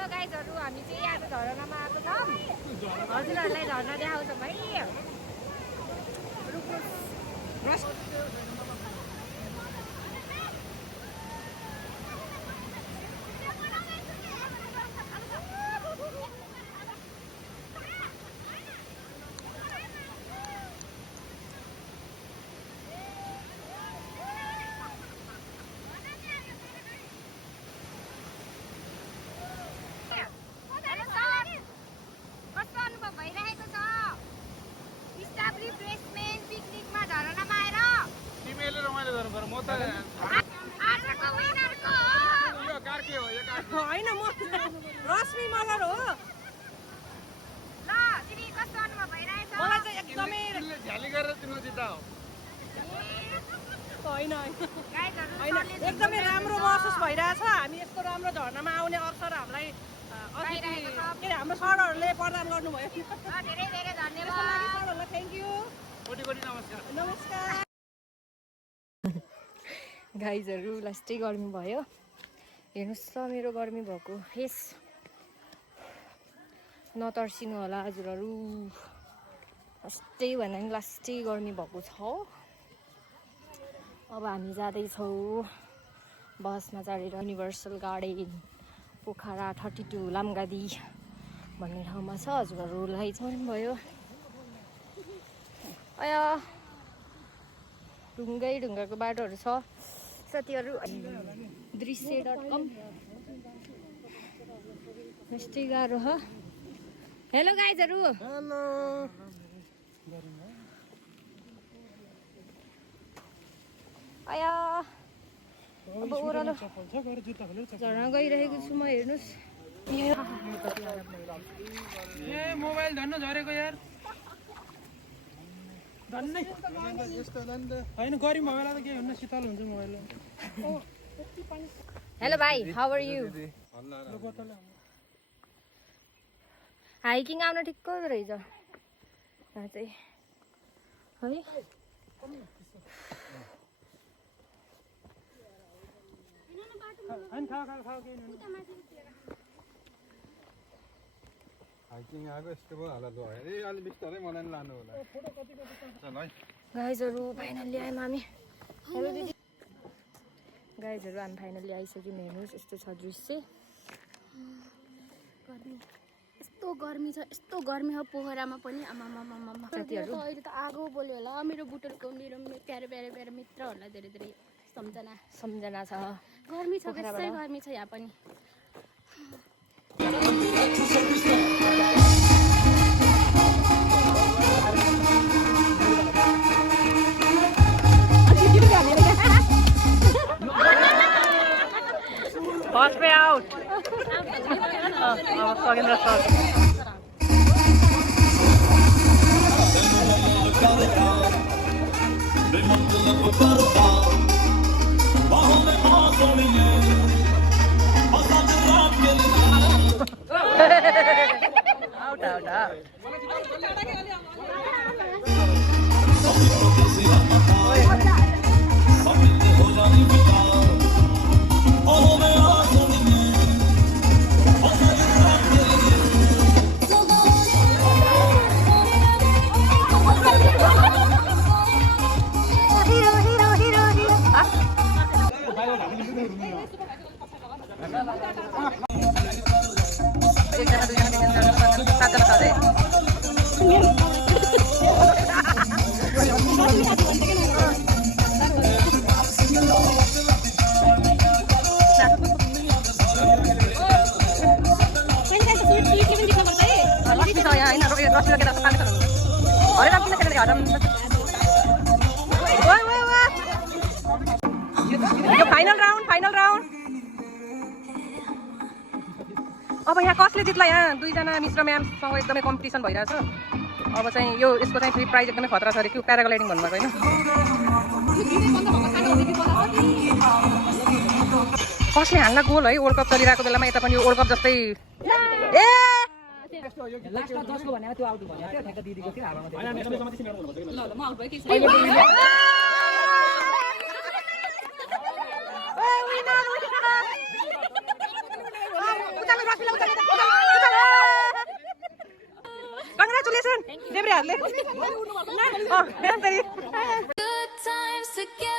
Hello गाइजहरु हामी चाहिँ आज झरनामा आएको छौं हजुरहरुलाई झरना देखाउँछौं है होइन म रश्मि मगर हो ल तिमी कस्तो अनुभव भइरहेछ मलाई चाहिँ एकदमै झ्याली गरेर तिम्रो जित्दा हो होइन होइन एकदमै राम्रो महसुस भइरहेछ हामी यस्तो राम्रो झरनामा आउने अवसर हामीलाई हाम्रो सरहरूले प्रदान गर्नुभयो धेरै धेरै धन्यवाद सरहरूलाई थ्याङ्क यू कोटी कोटी नमस्कार नमस्कार गाइजहरु लास्टै गर्मी भयो हेर्नुस् त मेरो गर्मी भएको फेस नतर्सिनु होला हजुरहरु लास्टै भन्दा नि लास्टै गर्मी भएको छ अब हामी जाँदैछौँ बसमा चढेर युनिभर्सल गार्डन पोखरा 32 लामगादी भन्ने ठाउँमा छ हजुरहरुलाई चढ्नुभयो आया ढुङ्गाको बाटोहरू छ साथीहरु दृश्य.com यस्तै गाह्रो हो हेलो गाइजहरु हेलो आया अब ओह्रालो झरना गइरहेको छु म हेर्नुस् ए मोबाइल धन्न झरेको यार धन्नै हैन गरी मोबाइल त के हुन्न शीतल हुन्छ मोबाइल हेलो भाइ हाउ आर यु हाइकिङ आउन ठिक्क रहेछ यहाँ चाहिँ है हाइकिङ आएको यस्तो भयो होला ल ए अलि बिस्तारै मलाई नि लानु होला चल है गाइजहरु फाइनली आयौँ हामी हेलो दिदी गाइजहरु हामी फाइनली आइसक्यौँ हेर्नुस् यस्तो छ दृश्य यस्तो गर्मी हो पोखरामा पनि आमामामामा साथीहरु अहिले त आगो बोल्यो होला मेरो बुटरको मेरो प्यारे मित्रहरुलाई धेरै धेरै सम्झना छ गर्मी छ त्यसै गर्मी छ यहाँ पनि First way out. Second way out. Out. Final round अब यहाँ कसले जित्ला यहाँ दुईजना मिश्र म्यामसँग एकदमै कम्पिटिसन भइरहेछ अब चाहिँ यो यसको चाहिँ फ्री प्राइज एकदमै खतरा छ अरे के प्याराग्लाइडिङ भन्नुभएको होइन कसले हाल्ला गोल है वर्ल्ड कप चलिरहेको बेलामा यता पनि यो वर्ल्ड कप जस्तै ए लास्टमा 10 को भनेको त्यो आउट भनेको थियो ठ्याक्क दिदीको थियो हावामा हैन नेक्स्ट म्याचमा तिमी आउट भन्नु ल म आउट भए के छ विनर देब्रे हातले Good times together.